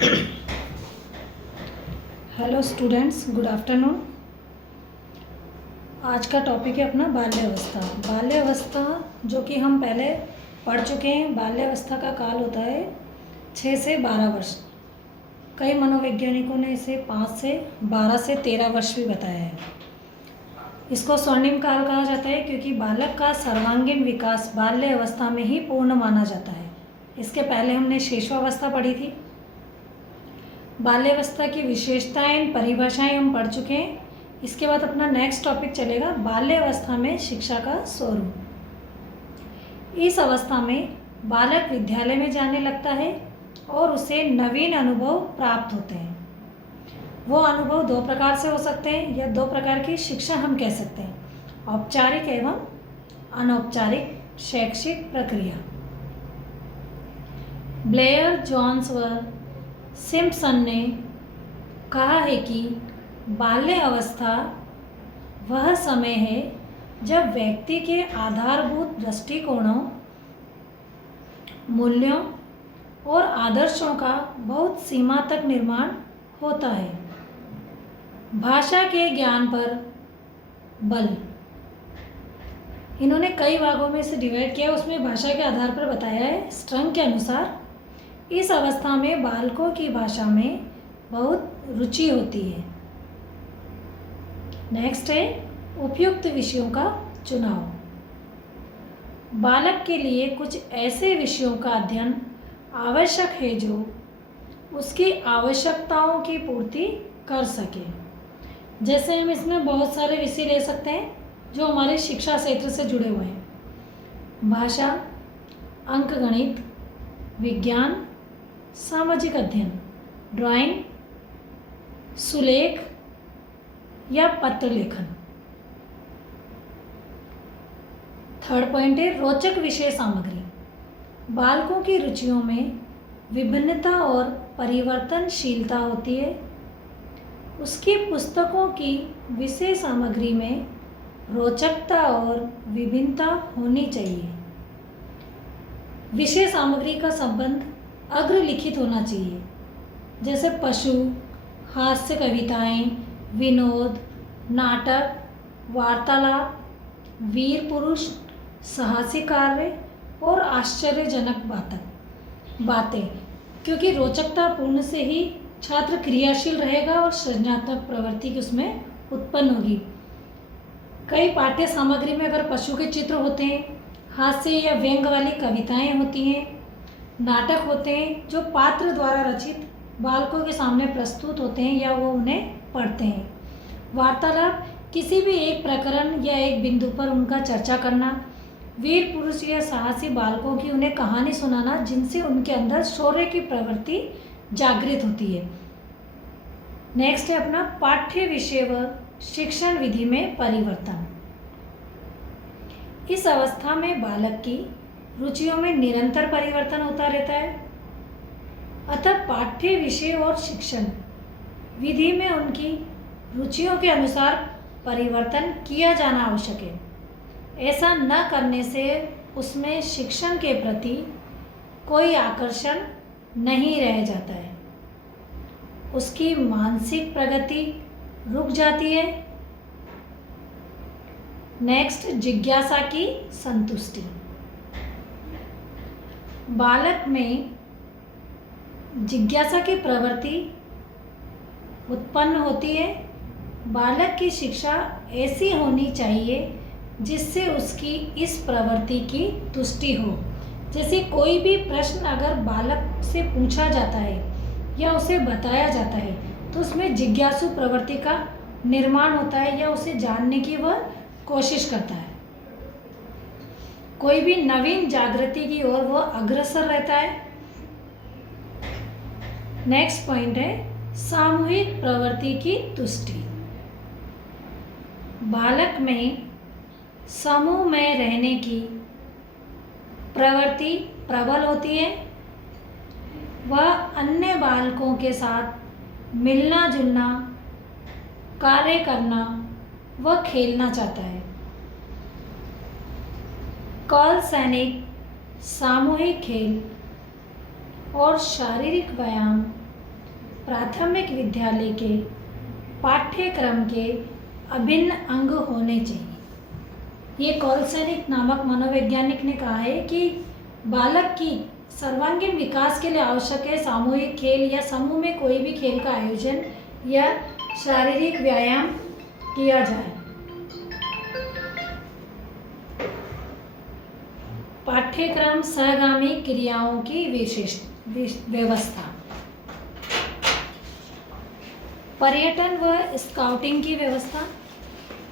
Hello students, good afternoon. आज का topic है अपना बाल्यावस्था। बाल्यावस्था जो कि हम पहले पढ़ चुके हैं। बाल्यावस्था का काल होता है 6 से 12 वर्ष। कई मनोवैज्ञानिकों ने इसे 5 से 12 से 13 वर्ष भी बताया है। इसको स्वर्णिम काल कहा जाता है क्योंकि बालक का सर्वांगीण विकास बाल्य अवस्था में ही पूर्ण माना जाता है। इसके पहले हमने शिशुअवस्था पढ़ी थी। बाल्यावस्था की विशेषताएं, परिभाषाएं हम पढ़ चुके हैं। इसके बाद अपना नेक्स्ट टॉपिक चलेगा बाल्यावस्था में शिक्षा का स्वरूप। इस अवस्था में बालक विद्यालय में जाने लगता है और उसे नवीन अनुभव प्राप्त होते हैं। वो अनुभव 2 प्रकार से हो सकते हैं या 2 प्रकार की शिक्षा हम कह सकते हैं, औपचारिक एवं अनौपचारिक शैक्षिक प्रक्रिया। ब्लेयर, जॉन्स व सिम्पसन ने कहा है कि बाल्य अवस्था वह समय है जब व्यक्ति के आधारभूत दृष्टिकोणों, मूल्यों और आदर्शों का बहुत सीमा तक निर्माण होता है। भाषा के ज्ञान पर बल। इन्होंने कई भागों में इसे डिवाइड किया, उसमें भाषा के आधार पर बताया है। स्ट्रंग के अनुसार इस अवस्था में बालकों की भाषा में बहुत रुचि होती है। नेक्स्ट है उपयुक्त विषयों का चुनाव। बालक के लिए कुछ ऐसे विषयों का अध्ययन आवश्यक है जो उसकी आवश्यकताओं की पूर्ति कर सके। जैसे हम इसमें बहुत सारे विषय ले सकते हैं जो हमारे शिक्षा क्षेत्र से जुड़े हुए हैं। भाषा, अंकगणित, विज्ञान, सामाजिक अध्ययन, ड्राइंग, सुलेख या पत्र लेखन। थर्ड पॉइंट है रोचक विषय सामग्री। बालकों की रुचियों में विभिन्नता और परिवर्तनशीलता होती है। उसकी पुस्तकों की विषय सामग्री में रोचकता और विभिन्नता होनी चाहिए। विषय सामग्री का संबंध अग्रलिखित होना चाहिए, जैसे पशु, हास्य कविताएं, विनोद, नाटक, वार्तालाप, वीर पुरुष, साहसिक कार्य और आश्चर्यजनक बातें। क्योंकि रोचकता पूर्ण से ही छात्र क्रियाशील रहेगा और सृजनात्मक प्रवृत्ति की उसमें उत्पन्न होगी। कई पाठ्य सामग्री में अगर पशु के चित्र होते हैं, हास्य या व्यंग वाली कविताएं होती हैं, नाटक होते हैं जो पात्र द्वारा रचित बालकों के सामने प्रस्तुत होते हैं या वो उन्हें पढ़ते हैं। वार्तालाप, किसी भी एक प्रकरण या एक बिंदु पर उनका चर्चा करना। वीर पुरुष या साहसी बालकों की उन्हें कहानी सुनाना जिनसे उनके अंदर शौर्य की प्रवृत्ति जागृत होती है। नेक्स्ट है अपना पाठ्य विषय व शिक्षण विधि में परिवर्तन। इस अवस्था में बालक की रुचियों में निरंतर परिवर्तन होता रहता है, अतः पाठ्य विषय और शिक्षण विधि में उनकी रुचियों के अनुसार परिवर्तन किया जाना आवश्यक है। ऐसा न करने से उसमें शिक्षण के प्रति कोई आकर्षण नहीं रह जाता है, उसकी मानसिक प्रगति रुक जाती है। नेक्स्ट, जिज्ञासा की संतुष्टि। बालक में जिज्ञासा की प्रवृत्ति उत्पन्न होती है। बालक की शिक्षा ऐसी होनी चाहिए जिससे उसकी इस प्रवृत्ति की तुष्टि हो। जैसे कोई भी प्रश्न अगर बालक से पूछा जाता है या उसे बताया जाता है तो उसमें जिज्ञासु प्रवृत्ति का निर्माण होता है या उसे जानने की वह कोशिश करता है। कोई भी नवीन जागृति की ओर वह अग्रसर रहता है। नेक्स्ट पॉइंट है सामूहिक प्रवृत्ति की तुष्टि। बालक में समूह में रहने की प्रवृत्ति प्रबल होती है। वह अन्य बालकों के साथ मिलना जुलना, कार्य करना व खेलना चाहता है। कल सैनिक, सामूहिक खेल और शारीरिक व्यायाम प्राथमिक विद्यालय के पाठ्यक्रम के अभिन्न अंग होने चाहिए। ये कॉलसैनिक नामक मनोवैज्ञानिक ने कहा है कि बालक की सर्वांगीण विकास के लिए आवश्यक है सामूहिक खेल या समूह में कोई भी खेल का आयोजन या शारीरिक व्यायाम किया जाए। पाठ्यक्रम सहगामी क्रियाओं की व्यवस्था, पर्यटन व स्काउटिंग की व्यवस्था।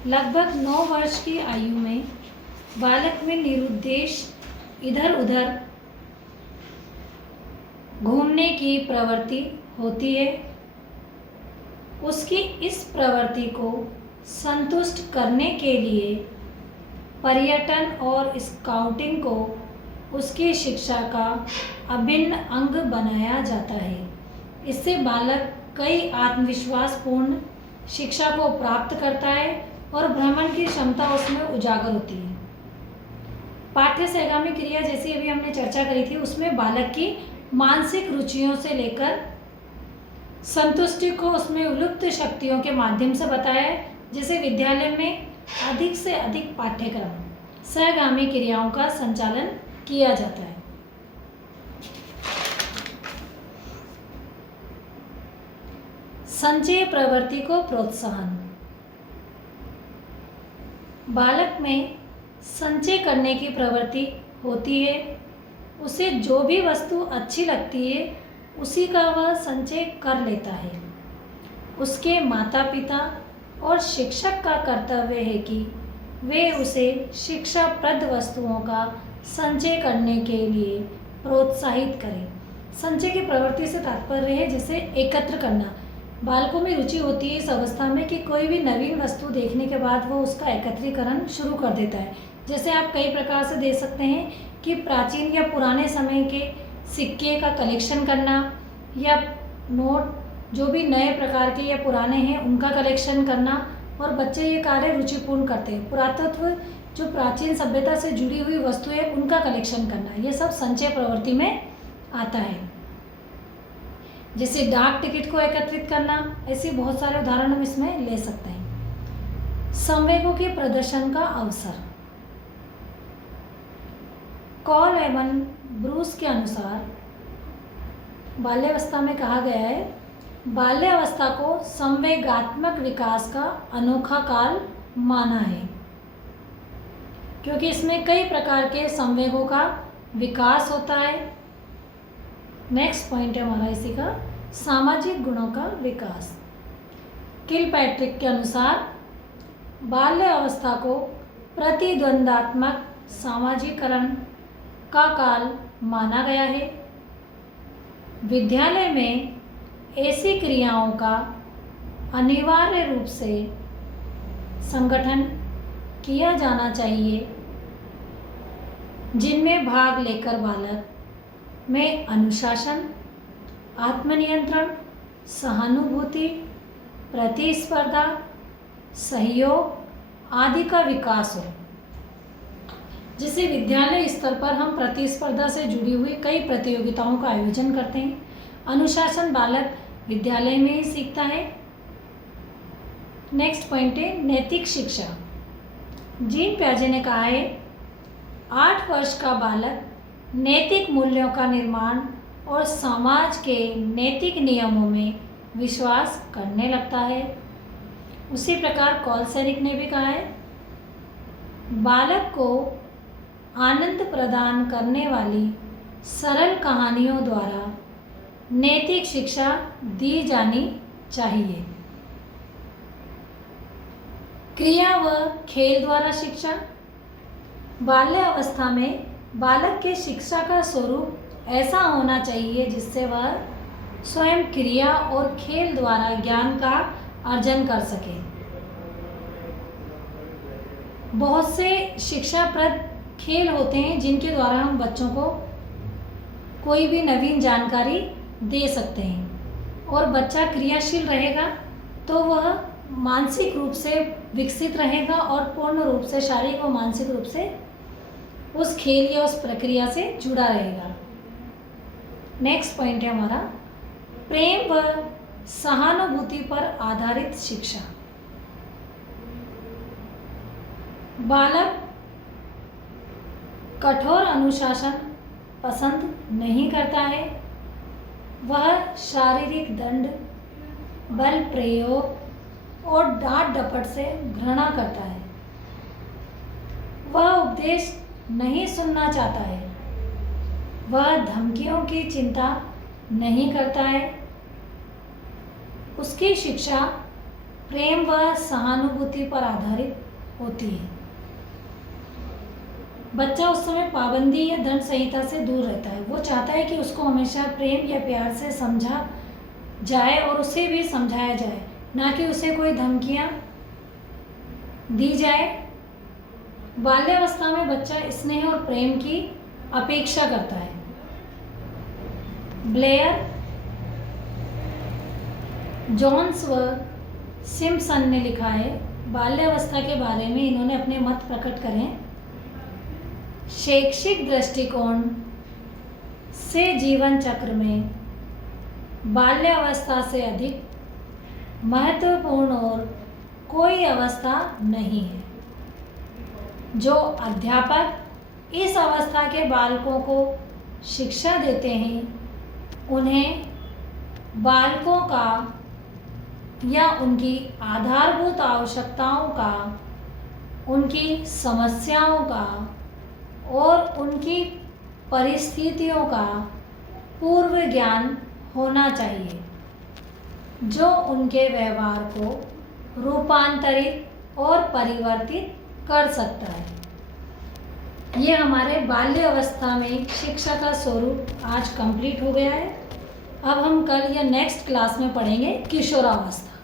लगभग 9 वर्ष की आयु में बालक में निरुद्देश इधर उधर घूमने की प्रवृत्ति होती है। उसकी इस प्रवृत्ति को संतुष्ट करने के लिए पर्यटन और स्काउटिंग को उसकी शिक्षा का अभिन्न अंग बनाया जाता है। इससे बालक कई आत्मविश्वासपूर्ण शिक्षा को प्राप्त करता है और भ्रमण की क्षमता उसमें उजागर होती है। पाठ्य सहगामी क्रिया जैसी अभी हमने चर्चा करी थी, उसमें बालक की मानसिक रुचियों से लेकर संतुष्टि को उसमें विलुप्त शक्तियों के माध्यम से बताया है। जैसे विद्यालय में अधिक से अधिक पाठ्यक्रम सहगामी क्रियाओं का संचालन किया जाता है। संचय प्रवृत्ति को प्रोत्साहन, बालक में संचय करने की प्रवृत्ति होती है। उसे जो भी वस्तु अच्छी लगती है उसी का वह संचय कर लेता है। उसके माता पिता और शिक्षक का कर्तव्य है कि वे उसे शिक्षाप्रद वस्तुओं का संचय करने के लिए प्रोत्साहित करें। संचय की प्रवृत्ति से तात्पर्य है जैसे एकत्र करना। बालकों में रुचि होती है इस अवस्था में कि कोई भी नवीन वस्तु देखने के बाद वो उसका एकत्रीकरण शुरू कर देता है। जैसे आप कई प्रकार से देख सकते हैं कि प्राचीन या पुराने समय के सिक्के का कलेक्शन करना या नोट जो भी नए प्रकार के या पुराने हैं उनका कलेक्शन करना, और बच्चे ये कार्य रुचिपूर्ण करते हैं। पुरातत्व जो प्राचीन सभ्यता से जुड़ी हुई वस्तुएं उनका कलेक्शन करना, ये सब संचय प्रवृत्ति में आता है। जैसे डाक टिकट को एकत्रित करना, ऐसे बहुत सारे उदाहरण हम इसमें ले सकते हैं। संवेगों के प्रदर्शन का अवसर, कॉल एवन ब्रूस के अनुसार बाल्यावस्था में कहा गया है, बाल्यावस्था को संवेगात्मक विकास का अनोखा काल माना है क्योंकि इसमें कई प्रकार के संवेगों का विकास होता है। नेक्स्ट पॉइंट है हमारा इसी का, सामाजिक गुणों का विकास। किलपैट्रिक के अनुसार बाल्यावस्था को प्रतिद्वंदात्मक सामाजिकरण का काल माना गया है। विद्यालय में ऐसी क्रियाओं का अनिवार्य रूप से संगठन किया जाना चाहिए जिनमें भाग लेकर बालक में अनुशासन, आत्मनियंत्रण, सहानुभूति, प्रतिस्पर्धा, सहयोग आदि का विकास हो। जिसे विद्यालय स्तर पर हम प्रतिस्पर्धा से जुड़ी हुई कई प्रतियोगिताओं का आयोजन करते हैं। अनुशासन बालक विद्यालय में ही सीखता है। नेक्स्ट पॉइंट है नैतिक शिक्षा। जीन पियाजे ने कहा है 8 वर्ष का बालक नैतिक मूल्यों का निर्माण और समाज के नैतिक नियमों में विश्वास करने लगता है। उसी प्रकार कॉलसैनिक ने भी कहा है बालक को आनंद प्रदान करने वाली सरल कहानियों द्वारा नैतिक शिक्षा दी जानी चाहिए। क्रिया व खेल द्वारा शिक्षा। बाल्यावस्था में बालक के शिक्षा का स्वरूप ऐसा होना चाहिए जिससे वह स्वयं क्रिया और खेल द्वारा ज्ञान का अर्जन कर सके। बहुत से शिक्षाप्रद खेल होते हैं जिनके द्वारा हम बच्चों को कोई भी नवीन जानकारी दे सकते हैं, और बच्चा क्रियाशील रहेगा तो वह मानसिक रूप से विकसित रहेगा और पूर्ण रूप से शारीरिक व मानसिक रूप से उस खेल या उस प्रक्रिया से जुड़ा रहेगा। नेक्स्ट पॉइंट है हमारा प्रेम व सहानुभूति पर आधारित शिक्षा। बालक कठोर अनुशासन पसंद नहीं करता है। वह शारीरिक दंड, बल प्रयोग और डांट डपट से घृणा करता है। वह उपदेश नहीं सुनना चाहता है। वह धमकियों की चिंता नहीं करता है। उसकी शिक्षा प्रेम व सहानुभूति पर आधारित होती है। बच्चा उस समय पाबंदी या दंड संहिता से दूर रहता है। वो चाहता है कि उसको हमेशा प्रेम या प्यार से समझा जाए और उसे भी समझाया जाए, ना कि उसे कोई धमकियाँ दी जाए। बाल्यावस्था में बच्चा स्नेह और प्रेम की अपेक्षा करता है। ब्लेयर, जॉन्स व सिम्पसन ने लिखा है, बाल्यावस्था के बारे में इन्होंने अपने मत प्रकट करें। शैक्षिक दृष्टिकोण से जीवन चक्र में बाल्यावस्था से अधिक महत्वपूर्ण और कोई अवस्था नहीं है। जो अध्यापक इस अवस्था के बालकों को शिक्षा देते हैं, उन्हें बालकों का या उनकी आधारभूत आवश्यकताओं का, उनकी समस्याओं का और उनकी परिस्थितियों का पूर्व ज्ञान होना चाहिए, जो उनके व्यवहार को रूपांतरित और परिवर्तित कर सकता है। ये हमारे बाल्य अवस्था में शिक्षा का स्वरूप आज कंप्लीट हो गया है। अब हम कल या नेक्स्ट क्लास में पढ़ेंगे किशोरावस्था।